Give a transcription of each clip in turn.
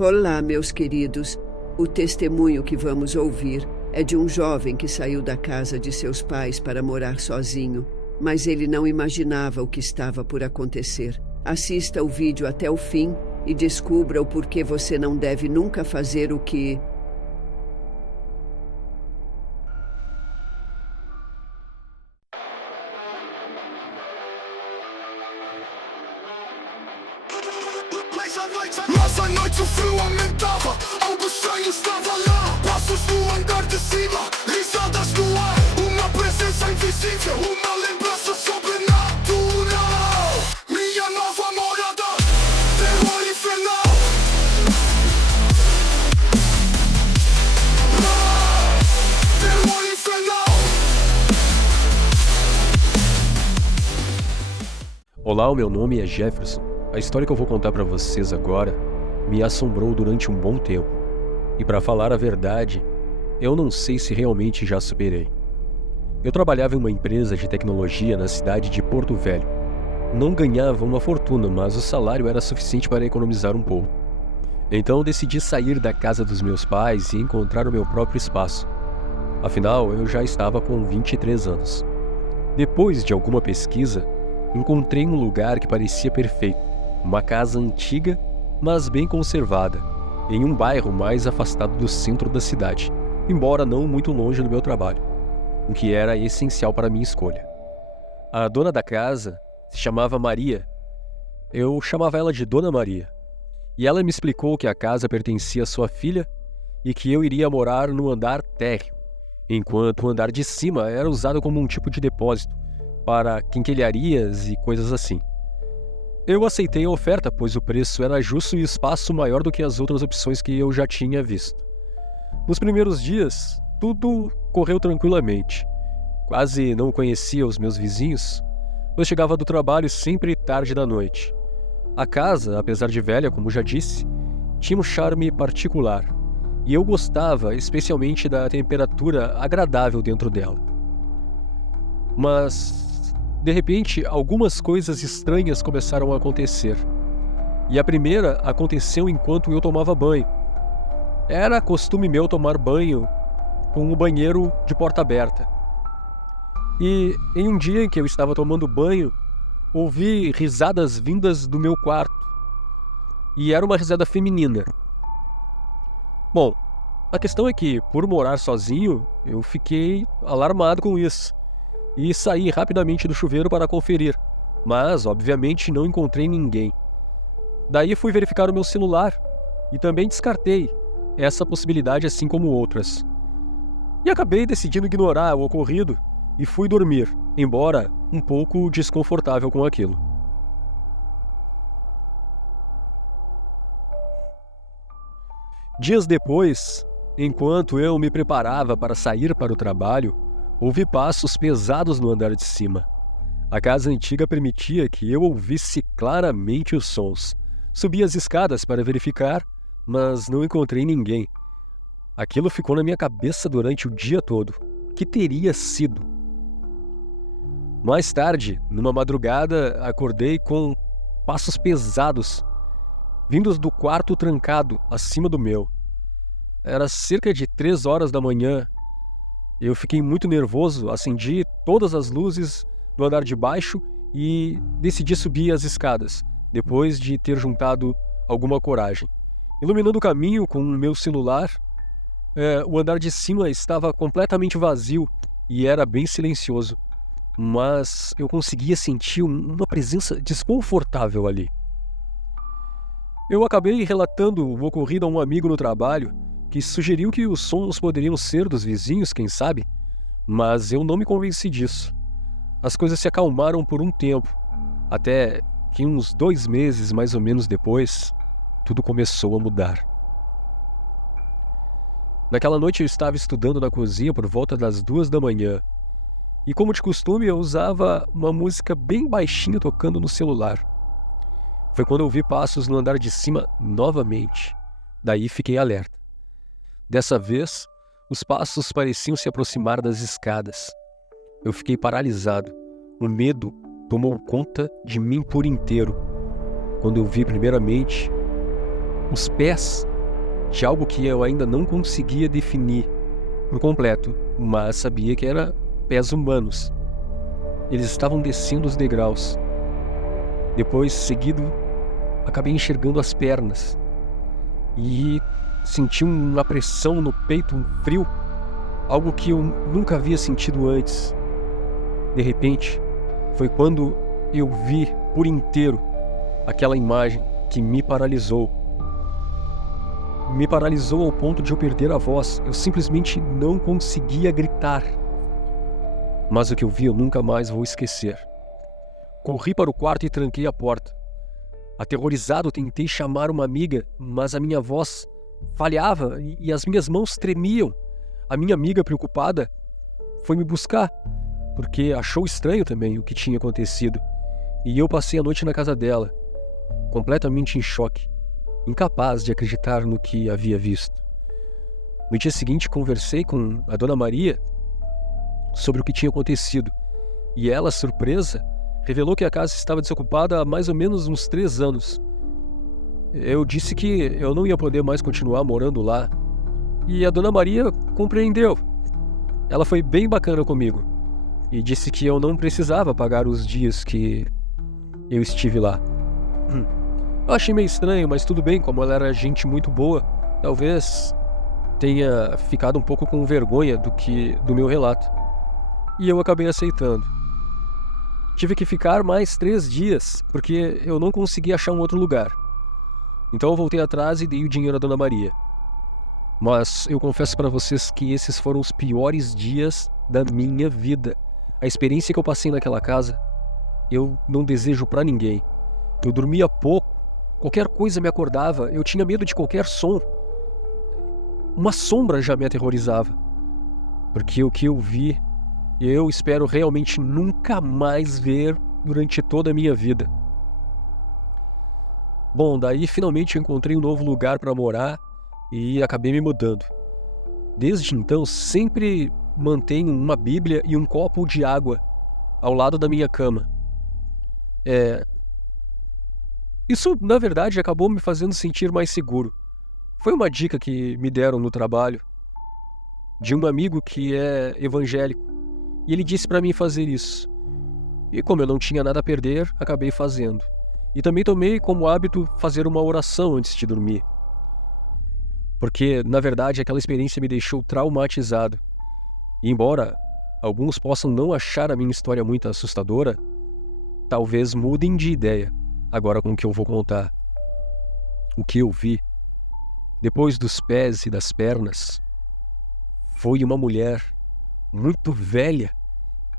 Olá, meus queridos. O testemunho que vamos ouvir é de um jovem que saiu da casa de seus pais para morar sozinho, mas ele não imaginava o que estava por acontecer. Assista o vídeo até o fim e descubra o porquê você não deve nunca fazer o que... Mas à noite o frio aumentava, algo estranho estava lá. Passos no andar de cima, risadas no ar. Uma presença invisível, uma lembrança sobrenatural. Minha nova morada, terror infernal. Terror infernal. Olá, o meu nome é Jefferson. A história que eu vou contar para vocês agora me assombrou durante um bom tempo. E para falar a verdade, eu não sei se realmente já superei. Eu trabalhava em uma empresa de tecnologia na cidade de Porto Velho. Não ganhava uma fortuna, mas o salário era suficiente para economizar um pouco. Então decidi sair da casa dos meus pais e encontrar o meu próprio espaço. Afinal, eu já estava com 23 anos. Depois de alguma pesquisa, encontrei um lugar que parecia perfeito. Uma casa antiga, mas bem conservada, em um bairro mais afastado do centro da cidade, embora não muito longe do meu trabalho, o que era essencial para a minha escolha. A dona da casa se chamava Maria. Eu chamava ela de Dona Maria. E ela me explicou que a casa pertencia à sua filha e que eu iria morar no andar térreo, enquanto o andar de cima era usado como um tipo de depósito para quinquilharias e coisas assim. Eu aceitei a oferta, pois o preço era justo e o espaço maior do que as outras opções que eu já tinha visto. Nos primeiros dias, tudo correu tranquilamente. Quase não conhecia os meus vizinhos, pois chegava do trabalho sempre tarde da noite. A casa, apesar de velha, como já disse, tinha um charme particular, e eu gostava especialmente da temperatura agradável dentro dela. Mas... de repente, algumas coisas estranhas começaram a acontecer. E a primeira aconteceu enquanto eu tomava banho. Era costume meu tomar banho com o banheiro de porta aberta. E em um dia em que eu estava tomando banho, ouvi risadas vindas do meu quarto. E era uma risada feminina. Bom, a questão é que, por morar sozinho, eu fiquei alarmado com isso. E saí rapidamente do chuveiro para conferir, mas, obviamente, não encontrei ninguém. Daí fui verificar o meu celular e também descartei essa possibilidade assim como outras. E acabei decidindo ignorar o ocorrido e fui dormir, embora um pouco desconfortável com aquilo. Dias depois, enquanto eu me preparava para sair para o trabalho, ouvi passos pesados no andar de cima. A casa antiga permitia que eu ouvisse claramente os sons. Subi as escadas para verificar, mas não encontrei ninguém. Aquilo ficou na minha cabeça durante o dia todo. O que teria sido? Mais tarde, numa madrugada, acordei com passos pesados, vindos do quarto trancado acima do meu. Era cerca de 3 horas da manhã. Eu fiquei muito nervoso, acendi todas as luzes do andar de baixo e decidi subir as escadas, depois de ter juntado alguma coragem. Iluminando o caminho com o meu celular, o andar de cima estava completamente vazio e era bem silencioso, mas eu conseguia sentir uma presença desconfortável ali. Eu acabei relatando o ocorrido a um amigo no trabalho, que sugeriu que os sons poderiam ser dos vizinhos, quem sabe, mas eu não me convenci disso. As coisas se acalmaram por um tempo, até que uns 2 meses mais ou menos depois, tudo começou a mudar. Naquela noite eu estava estudando na cozinha por volta das 2 da manhã, e como de costume eu usava uma música bem baixinha tocando no celular. Foi quando eu ouvi passos no andar de cima novamente, daí fiquei alerta. Dessa vez, os passos pareciam se aproximar das escadas. Eu fiquei paralisado. O medo tomou conta de mim por inteiro. Quando eu vi primeiramente os pés de algo que eu ainda não conseguia definir por completo, mas sabia que eram pés humanos. Eles estavam descendo os degraus. Depois, seguido, acabei enxergando as pernas e senti uma pressão no peito, um frio, algo que eu nunca havia sentido antes. De repente, foi quando eu vi por inteiro aquela imagem que me paralisou. Me paralisou ao ponto de eu perder a voz. Eu simplesmente não conseguia gritar. Mas o que eu vi eu nunca mais vou esquecer. Corri para o quarto e tranquei a porta. Aterrorizado, tentei chamar uma amiga, mas a minha voz falhava e as minhas mãos tremiam. A minha amiga, preocupada, foi me buscar, porque achou estranho também o que tinha acontecido. E eu passei a noite na casa dela, completamente em choque, incapaz de acreditar no que havia visto. No dia seguinte, conversei com a Dona Maria sobre o que tinha acontecido. E ela, surpresa, revelou que a casa estava desocupada há mais ou menos uns 3 anos. Eu disse que eu não ia poder mais continuar morando lá. E a Dona Maria compreendeu. Ela foi bem bacana comigo e disse que eu não precisava pagar os dias que eu estive lá. Eu achei meio estranho, mas tudo bem, como ela era gente muito boa, talvez tenha ficado um pouco com vergonha do meu relato. E eu acabei aceitando. Tive que ficar mais 3 dias, porque eu não consegui achar um outro lugar. Então eu voltei atrás e dei o dinheiro à Dona Maria. Mas eu confesso para vocês que esses foram os piores dias da minha vida. A experiência que eu passei naquela casa, eu não desejo para ninguém. Eu dormia pouco, qualquer coisa me acordava, eu tinha medo de qualquer som. Uma sombra já me aterrorizava. Porque o que eu vi, eu espero realmente nunca mais ver durante toda a minha vida. Bom, daí finalmente eu encontrei um novo lugar para morar e acabei me mudando. Desde então, sempre mantenho uma Bíblia e um copo de água ao lado da minha cama. Isso, na verdade, acabou me fazendo sentir mais seguro. Foi uma dica que me deram no trabalho, de um amigo que é evangélico, e ele disse para mim fazer isso. E como eu não tinha nada a perder, acabei fazendo. E também tomei como hábito fazer uma oração antes de dormir. Porque, na verdade, aquela experiência me deixou traumatizado. E embora alguns possam não achar a minha história muito assustadora, talvez mudem de ideia agora com o que eu vou contar. O que eu vi, depois dos pés e das pernas, foi uma mulher muito velha,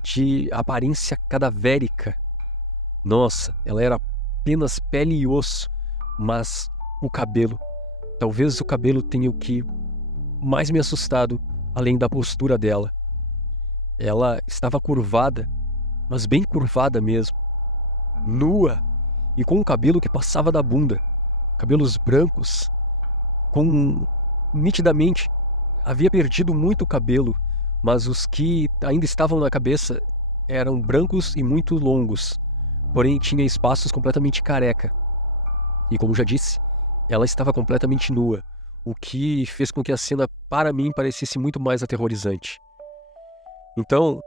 de aparência cadavérica. Nossa, ela era apenas pele e osso, mas o cabelo, talvez o cabelo tenha o que mais me assustado, além da postura dela. Ela estava curvada, mas bem curvada mesmo, nua e com um cabelo que passava da bunda, cabelos brancos, nitidamente havia perdido muito cabelo, mas os que ainda estavam na cabeça eram brancos e muito longos, porém tinha espaços completamente careca. E como já disse, ela estava completamente nua, o que fez com que a cena para mim parecesse muito mais aterrorizante. Então,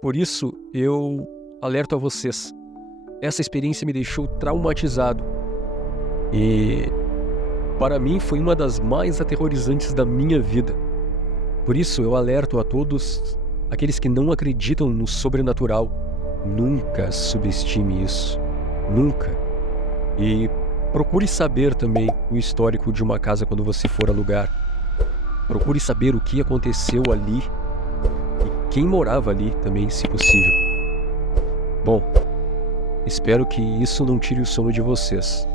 por isso eu alerto a vocês. Essa experiência me deixou traumatizado e para mim foi uma das mais aterrorizantes da minha vida. Por isso eu alerto a todos aqueles que não acreditam no sobrenatural. Nunca subestime isso. Nunca. E procure saber também o histórico de uma casa quando você for alugar. Procure saber o que aconteceu ali e quem morava ali também, se possível. Bom, espero que isso não tire o sono de vocês.